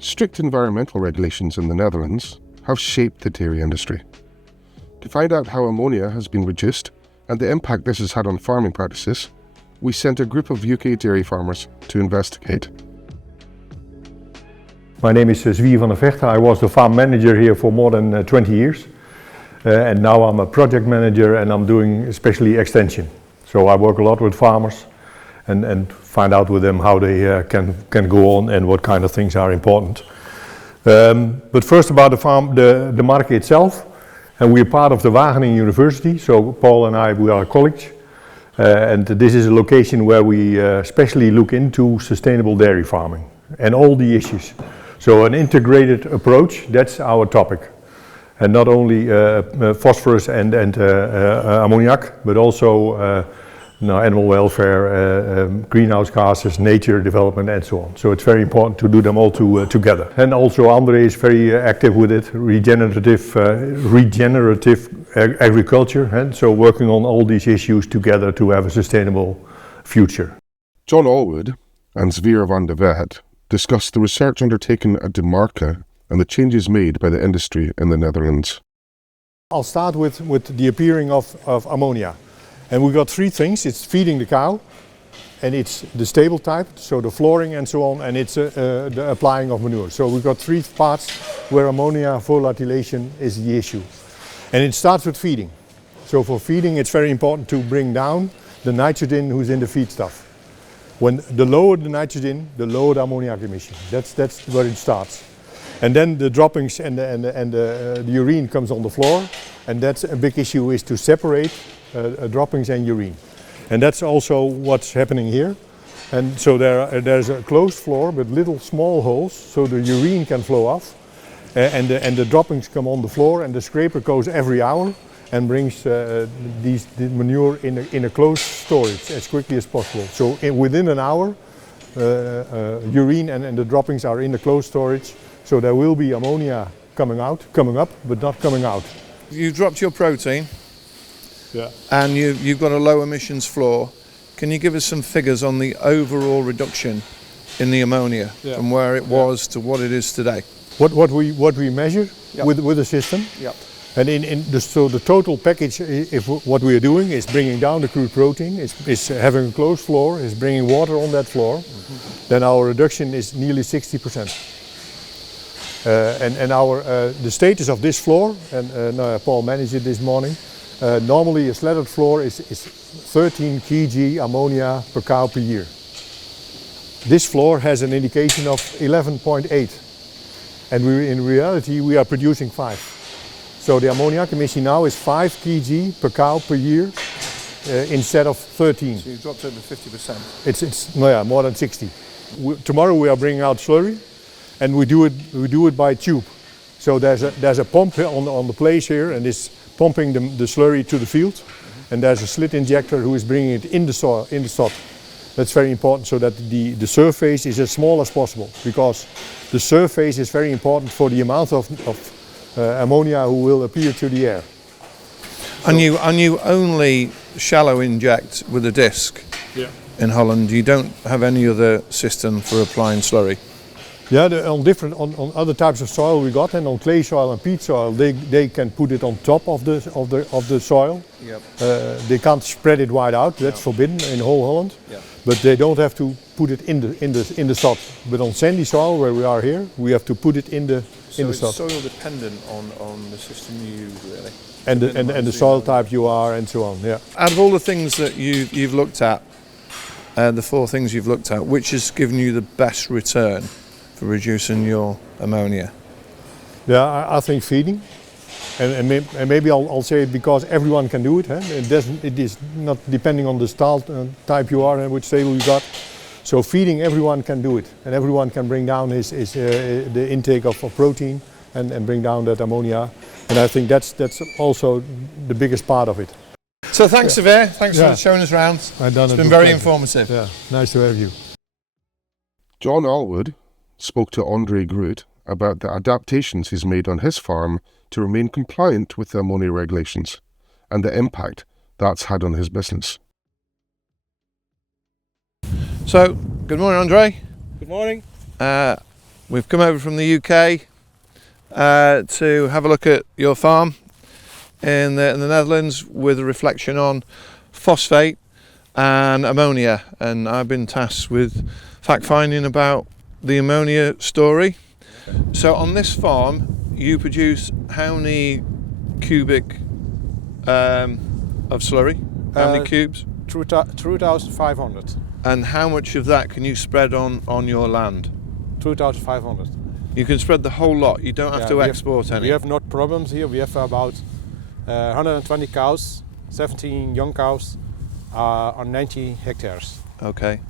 Strict environmental regulations in the Netherlands have shaped the dairy industry. To find out how ammonia has been reduced and the impact this has had on farming practices, we sent a group of UK dairy farmers to investigate. My name is Zwier van der Vechten. I was the farm manager here for more than 20 years. And now I'm a project manager and I'm doing especially extension. So I work a lot with farmers and find out with them how they can go on and what kind of things are important. But first about the Marke itself. And we're part of the Wageningen University, so Paul and I, we are a college. And this is a location where we especially look into sustainable dairy farming and all the issues. So an integrated approach, that's our topic. And not only phosphorus and ammoniac, but also animal welfare, greenhouse gases, nature development and so on. So it's very important to do them all together. And also Andre is very active with it, regenerative agriculture, and so working on all these issues together to have a sustainable future. John Allwood and Zwier van der Vechten discussed the research undertaken at the Marke and the changes made by the industry in the Netherlands. I'll start with the appearing of ammonia. And we got three things. It's feeding the cow, and it's the stable type, so the flooring and so on, and it's the applying of manure. So we've got three parts where ammonia volatilization is the issue. And it starts with feeding. So for feeding it's very important to bring down the nitrogen who's in the feedstuff. When the lower the nitrogen, the lower the ammoniac emission. That's where it starts. And then the droppings and the urine comes on the floor, and that's a big issue, is to separate droppings and urine. And that's also what's happening here. And so there's a closed floor with little small holes so the urine can flow off, and the droppings come on the floor, and the scraper goes every hour and brings the manure in a closed storage as quickly as possible. So within an hour urine and the droppings are in the closed storage, so there will be ammonia coming up but not coming out. You've dropped your protein. Yeah. And you've got a low emissions floor. Can you give us some figures on the overall reduction in the ammonia from where it was to what it is today? What we measure with the system. Yep. And so the total package, if what we are doing is bringing down the crude protein, is having a closed floor, is bringing water on that floor, then our reduction is nearly 60%. And the status of this floor, and Paul managed it this morning. Normally a slatted floor is 13 kg ammonia per cow per year. This floor has an indication of 11.8, and in reality we are producing 5. So the ammoniac emission now is 5 kg per cow per year instead of 13. So you've dropped over 50%. It's more than 60. Tomorrow we are bringing out slurry, and we do it by tube. So there's a pump on the place here, and it's pumping the slurry to the field, and there's a slit injector who is bringing it in the soil, in the sod. That's very important, so that the surface is as small as possible, because the surface is very important for the amount of ammonia who will appear to the air. And you only shallow inject with a disc in Holland. You don't have any other system for applying slurry. Yeah, on other types of soil we got, and on clay soil and peat soil, they can put it on top of the soil. Yep. They can't spread it wide out. That's forbidden in whole Holland. Yep. But they don't have to put it in the sod. But on sandy soil, where we are here, we have to put it in the sod. So it's soil dependent on the system you use, really. And the soil type you are, and so on. Yeah. Out of all the things that you've looked at, the 4 things you've looked at, which has given you the best return for reducing your ammonia? Yeah, I think feeding, and maybe I'll say it because everyone can do it. It is not depending on the stall type you are and which stable you got. So feeding, everyone can do it, and everyone can bring down the intake of protein and bring down that ammonia. And I think that's also the biggest part of it. So thanks, Zwier. Thanks for showing us around. It's been very informative. Yeah, nice to have you. John Allwood spoke to Andre Groot about the adaptations he's made on his farm to remain compliant with the ammonia regulations and the impact that's had on his business. So, good morning, Andre. Good morning. We've come over from the UK to have a look at your farm in the Netherlands with a reflection on phosphate and ammonia, and I've been tasked with fact finding about the ammonia story. So on this farm you produce how many cubic of slurry? How many cubes? 2,500. And how much of that can you spread on your land? 2,500. You can spread the whole lot, you don't have to export any? We have not problems here. We have about 120 cows, 17 young cows on 90 hectares. Okay.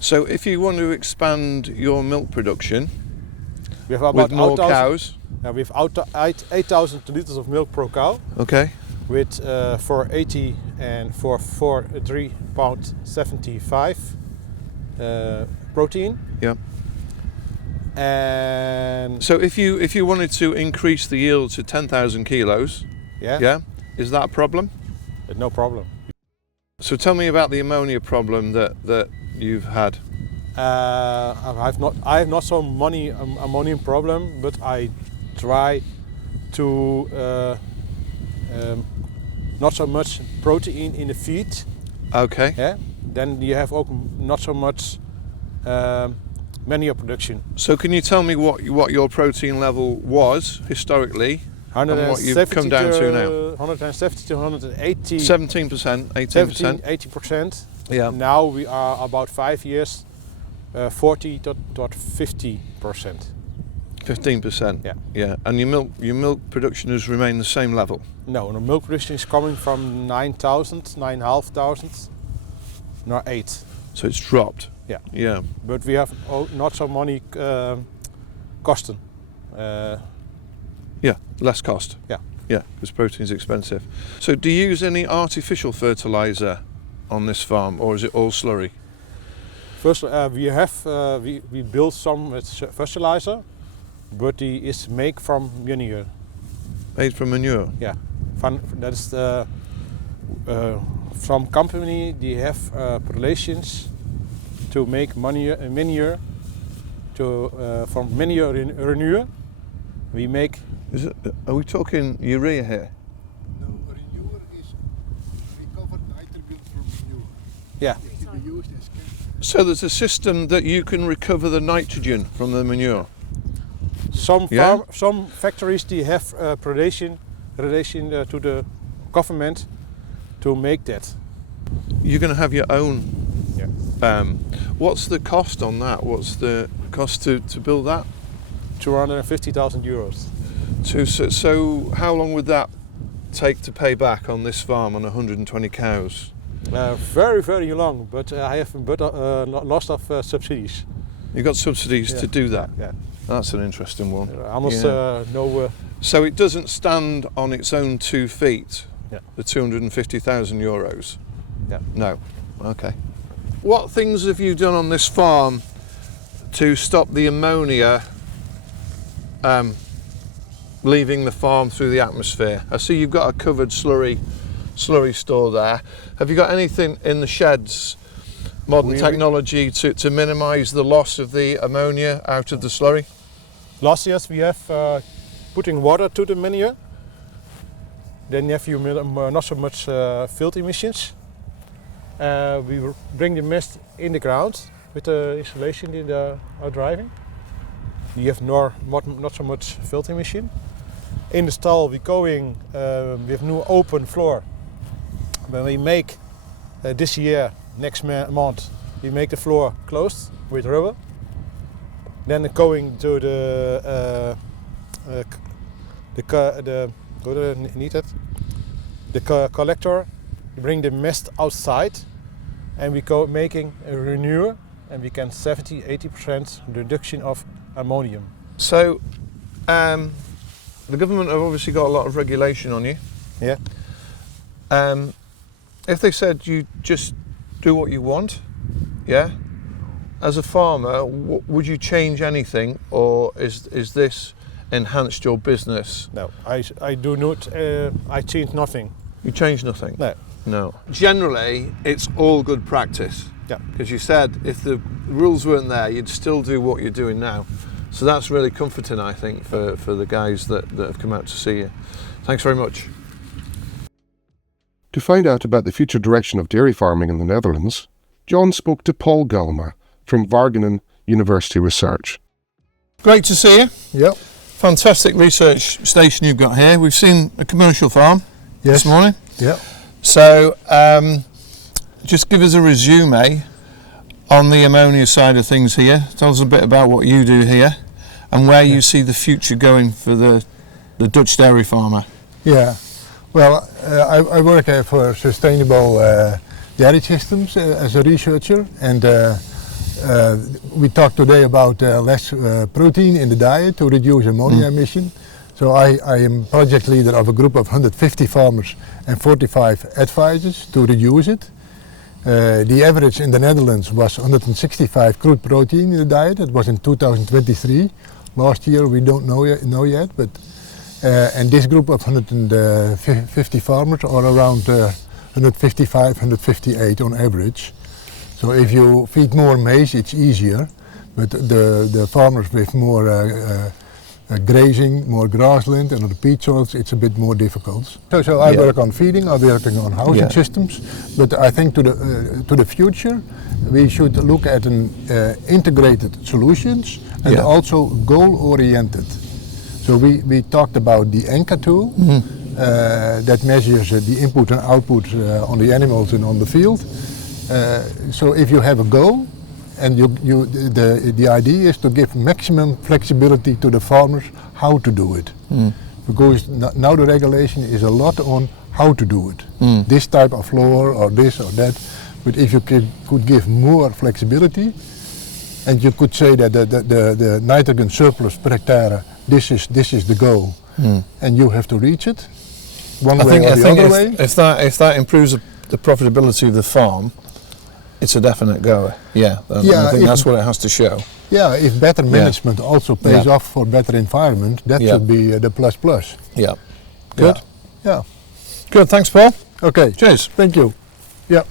So if you want to expand your milk production we have about with more cows? We have 8,000 liters of milk per cow. Okay. With 480 and for 3.75 protein. Yeah. And so if you wanted to increase the yield to 10,000 kilos, yeah, is that a problem? No problem. So tell me about the ammonia problem that you've had. I have not so many ammonium problem, but I try to not so much protein in the feed. Okay. Yeah. Then you have also not so much manure production. So can you tell me what your protein level was historically and what you've come down to now? 170 to 180. 17%, 18%. 80%. Yeah. Now we are about 5 years 40 to 50%. 15%. Yeah. Yeah. And your milk production has remained the same level? No, the milk production is coming from 9,000, 9,500, now 8. So it's dropped. Yeah. Yeah. But we have not so many kosten. Yeah, less cost. Yeah. Yeah, because protein is expensive. So do you use any artificial fertilizer on this farm, or is it all slurry? First, we built some with fertilizer, but it is made from manure. Made from manure? Yeah. That is from company. They have relations to make manure from manure renewal. We make. Are we talking urea here? No, renewal is recovered nitrogen from manure. Yeah. To be used as chemical. So there's a system that you can recover the nitrogen from the manure? Some factories they have relation to the government to make that. You're going to have your own. Yeah. What's the cost on that? What's the cost to build that? 250,000 euros. So how long would that take to pay back on this farm on 120 cows? Very, very long, but I have lots of subsidies. You got subsidies to do that? Yeah. That's an interesting one. Almost no. So it doesn't stand on its own 2 feet, Yeah. the 250,000 euros? Yeah. No. Okay. What things have you done on this farm to stop the ammonia leaving the farm through the atmosphere? I see you've got a covered slurry store there. Have you got anything in the sheds, modern technology, to minimise the loss of the ammonia out of the slurry? Last year we have putting water to the manure. Then you have not so much field emissions. We bring the mist in the ground with the installation in the driving. You have not so much field emission. In the stall we have new open floor. When we make this year, next month, we make the floor closed with rubber. Then going to the collector, we bring the mist outside, and we go making a renewal, and we can 70-80% reduction of ammonium. So, the government have obviously got a lot of regulation on you. Yeah. If they said you just do what you want, yeah, as a farmer, would you change anything, or is this enhanced your business? No, I do not. I change nothing. You change nothing? No. No. Generally, it's all good practice. Yeah. Because you said if the rules weren't there, you'd still do what you're doing now. So that's really comforting, I think, for the guys that have come out to see you. Thanks very much. To find out about the future direction of dairy farming in the Netherlands, John spoke to Paul Gulmer from Wageningen University Research. Great to see you. Yep. Fantastic research station you've got here. We've seen a commercial farm this morning. Yeah. So just give us a resume on the ammonia side of things here. Tell us a bit about what you do here and where you see the future going for the Dutch dairy farmer. Yeah, well, I work for sustainable dairy systems as a researcher, and we talked today about less protein in the diet to reduce ammonia emission. So I am project leader of a group of 150 farmers and 45 advisors to reduce it. The average in the Netherlands was 165 crude protein in the diet. It was in 2023. Last year we don't know yet, but and this group of 150 farmers are around 155, 158 on average. So if you feed more maize, it's easier, but the farmers with more grazing, more grassland and other peat soils, it's a bit more difficult. So I work on feeding, I'm working on housing systems, but I think to the future we should look at an integrated solutions and also goal-oriented. So we talked about the Anchor tool that measures the input and output on the animals and on the field. So if you have a goal, and the idea is to give maximum flexibility to the farmers how to do it. Because now the regulation is a lot on how to do it. This type of floor or this or that. But if you could give more flexibility, and you could say that the nitrogen surplus per hectare, this is the goal, and you have to reach it one way or the other way. If that improves the profitability of the farm, it's a definite goer. I think that's what it has to show. Yeah, if better management also pays off for better environment, that should be the plus. Yeah. Good. Yeah. Good. Thanks, Paul. Okay. Cheers. Thank you. Yeah.